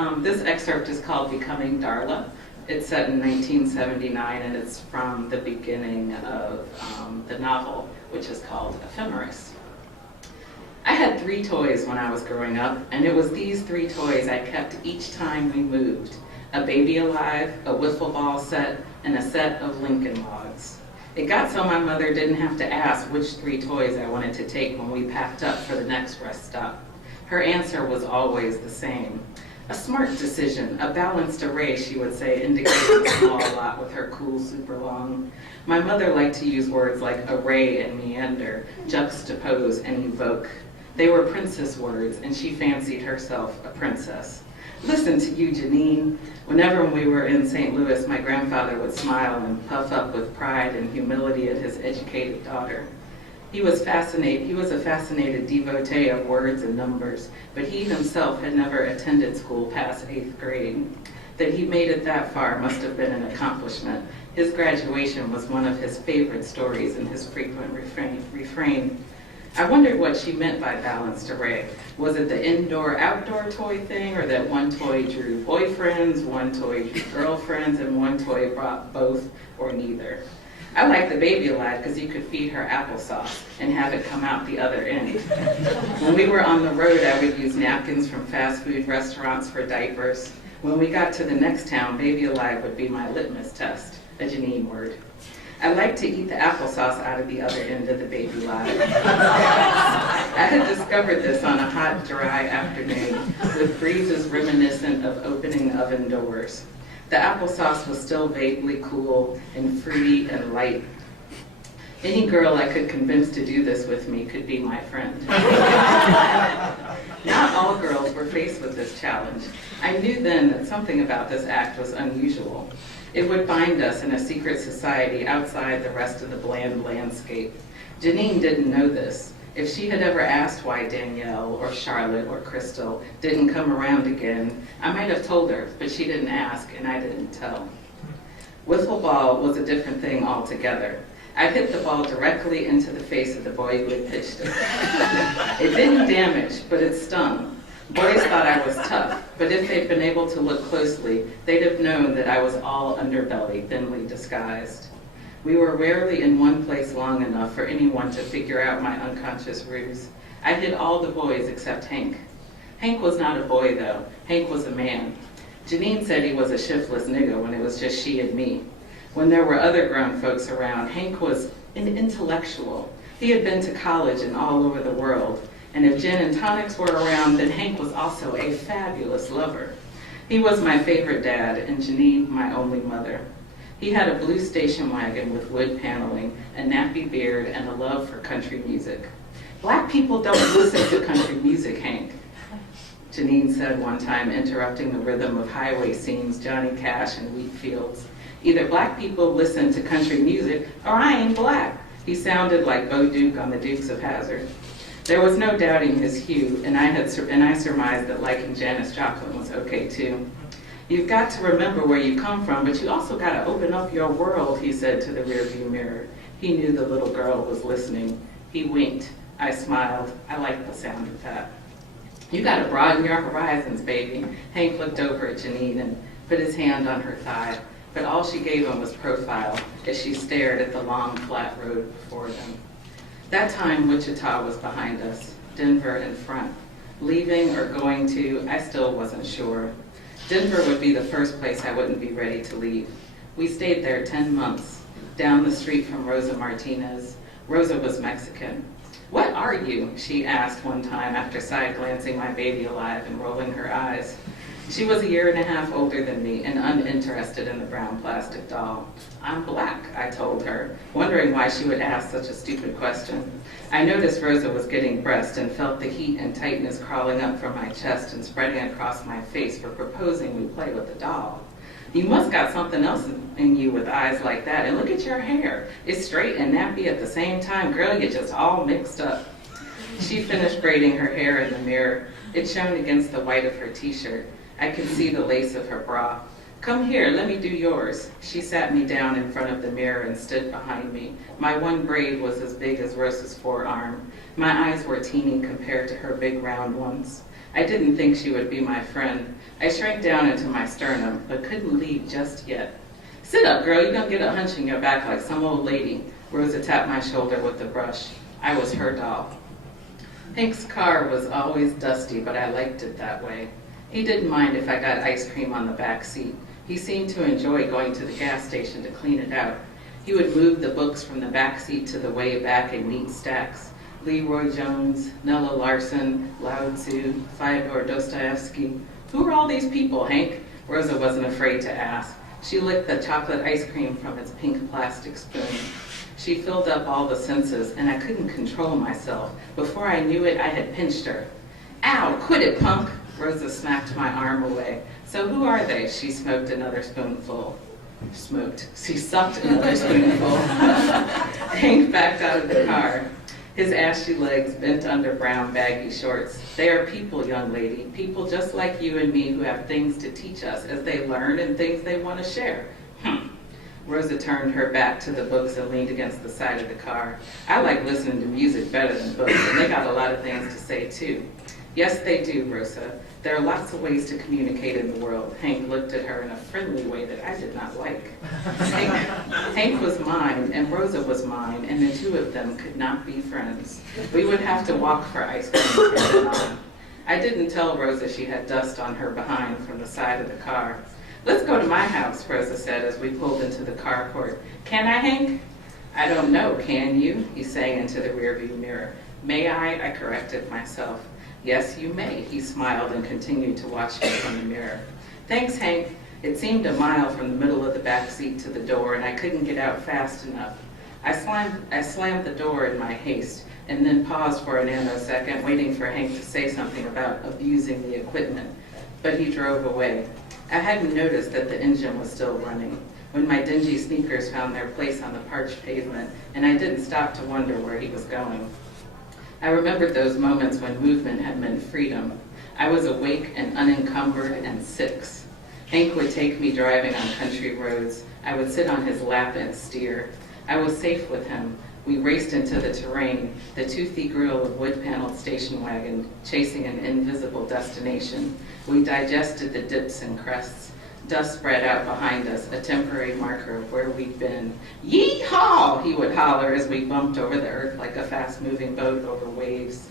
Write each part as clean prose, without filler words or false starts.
This excerpt is called Becoming Darla. It's set in 1979, and it's from the beginning of the novel, which is called Ephemeris. I had 3 toys when I was growing up, and it was these 3 toys I kept each time we moved: a baby alive, a wiffle ball set, and a set of Lincoln logs. It got so my mother didn't have to ask which 3 toys I wanted to take when we packed up for the next rest stop. Her answer was always the same. A smart decision, a balanced array, she would say, indicating a small lot with her cool super long. My mother liked to use words like array and meander, juxtapose and evoke. They were princess words, and she fancied herself a princess. Listen to you, Janine. Whenever we were in St. Louis, my grandfather would smile and puff up with pride and humility at his educated daughter. He was a fascinated devotee of words and numbers, but he himself had never attended school past 8th grade. That he made it that far must have been an accomplishment. His graduation was one of his favorite stories and his frequent refrain. I wondered what she meant by balanced array. Was it the indoor-outdoor toy thing, or that one toy drew boyfriends, one toy drew girlfriends, and one toy brought both or neither? I liked the baby alive because you could feed her applesauce and have it come out the other end. When we were on the road, I would use napkins from fast food restaurants for diapers. When we got to the next town, baby alive would be my litmus test, a Janine word. I liked to eat the applesauce out of the other end of the baby alive. I had discovered this on a hot, dry afternoon with breezes reminiscent of opening oven doors. The applesauce was still vaguely cool and fruity and light. Any girl I could convince to do this with me could be my friend. Not all girls were faced with this challenge. I knew then that something about this act was unusual. It would bind us in a secret society outside the rest of the bland landscape. Janine didn't know this. If she had ever asked why Danielle or Charlotte or Crystal didn't come around again, I might have told her, but she didn't ask and I didn't tell. Wiffle ball was a different thing altogether. I hit the ball directly into the face of the boy who had pitched it. It didn't damage, but it stung. Boys thought I was tough, but if they'd been able to look closely, they'd have known that I was all underbelly, thinly disguised. We were rarely in one place long enough for anyone to figure out my unconscious ruse. I hit all the boys except Hank. Hank was not a boy, though. Hank was a man. Janine said he was a shiftless nigga when it was just she and me. When there were other grown folks around, Hank was an intellectual. He had been to college and all over the world. And if gin and tonics were around, then Hank was also a fabulous lover. He was my favorite dad, and Janine my only mother. He had a blue station wagon with wood paneling, a nappy beard, and a love for country music. Black people don't listen to country music, Hank, Janine said one time, interrupting the rhythm of highway scenes, Johnny Cash and wheat fields. Either black people listen to country music, or I ain't black. He sounded like Bo Duke on the Dukes of Hazzard. There was no doubting his hue, and I surmised that liking Janis Joplin was okay too. You've got to remember where you come from, but you also got to open up your world, he said to the rearview mirror. He knew the little girl was listening. He winked. I smiled. I liked the sound of that. You got to broaden your horizons, baby. Hank looked over at Janine and put his hand on her thigh, but all she gave him was profile as she stared at the long, flat road before them. That time, Wichita was behind us, Denver in front. Leaving or going to, I still wasn't sure. Denver would be the first place I wouldn't be ready to leave. We stayed there 10 months, down the street from Rosa Martinez. Rosa was Mexican. What are you? She asked one time after side-glancing my baby alive and rolling her eyes. She was 1.5 years older than me and uninterested in the brown plastic doll. I'm black, I told her, wondering why she would ask such a stupid question. I noticed Rosa was getting breast and felt the heat and tightness crawling up from my chest and spreading across my face for proposing we play with the doll. You must got something else in you with eyes like that, and look at your hair. It's straight and nappy at the same time. Girl, you're just all mixed up. She finished braiding her hair in the mirror. It shone against the white of her t-shirt. I could see the lace of her bra. Come here, let me do yours. She sat me down in front of the mirror and stood behind me. My one braid was as big as Rosa's forearm. My eyes were teeny compared to her big round ones. I didn't think she would be my friend. I shrank down into my sternum, but couldn't leave just yet. Sit up, girl, you're gonna get a hunch in your back like some old lady. Rosa tapped my shoulder with the brush. I was her doll. Hank's car was always dusty, but I liked it that way. He didn't mind if I got ice cream on the back seat. He seemed to enjoy going to the gas station to clean it out. He would move the books from the back seat to the way back in neat stacks. Leroy Jones, Nella Larson, Lao Tzu, Fyodor Dostoevsky. Who are all these people, Hank? Rosa wasn't afraid to ask. She licked the chocolate ice cream from its pink plastic spoon. She filled up all the senses, and I couldn't control myself. Before I knew it, I had pinched her. Ow, quit it, punk! Rosa smacked my arm away. So who are they? She smoked another spoonful. She sucked another spoonful. Hank backed out of the car. His ashy legs bent under brown baggy shorts. They are people, young lady. People just like you and me who have things to teach us as they learn and things they want to share. Rosa turned her back to the books and leaned against the side of the car. I like listening to music better than books, and they got a lot of things to say, too. Yes, they do, Rosa. There are lots of ways to communicate in the world. Hank looked at her in a friendly way that I did not like. Hank was mine, and Rosa was mine, and the two of them could not be friends. We would have to walk for ice cream from then on. I didn't tell Rosa she had dust on her behind from the side of the car. Let's go to my house, Rosa said as we pulled into the carport. Can I, Hank? I don't know, can you? He sang into the rearview mirror. May I corrected myself. Yes, you may, he smiled and continued to watch me from the mirror. Thanks, Hank. It seemed a mile from the middle of the back seat to the door, and I couldn't get out fast enough. I slammed the door in my haste, and then paused for a nanosecond, waiting for Hank to say something about abusing the equipment. But he drove away. I hadn't noticed that the engine was still running when my dingy sneakers found their place on the parched pavement, and I didn't stop to wonder where he was going. I remembered those moments when movement had meant freedom. I was awake and unencumbered and 6. Hank would take me driving on country roads. I would sit on his lap and steer. I was safe with him. We raced into the terrain, the toothy grill of wood-paneled station wagon, chasing an invisible destination. We digested the dips and crests. Dust spread out behind us, a temporary marker of where we'd been. Yee-haw, he would holler as we bumped over the earth like a fast-moving boat over waves.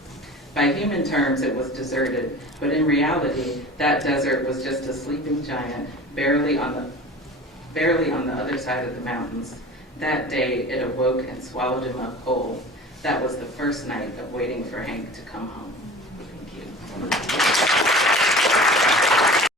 By human terms, it was deserted, but in reality, that desert was just a sleeping giant, barely on the other side of the mountains. That day, it awoke and swallowed him up whole. That was the first night of waiting for Hank to come home. Thank you.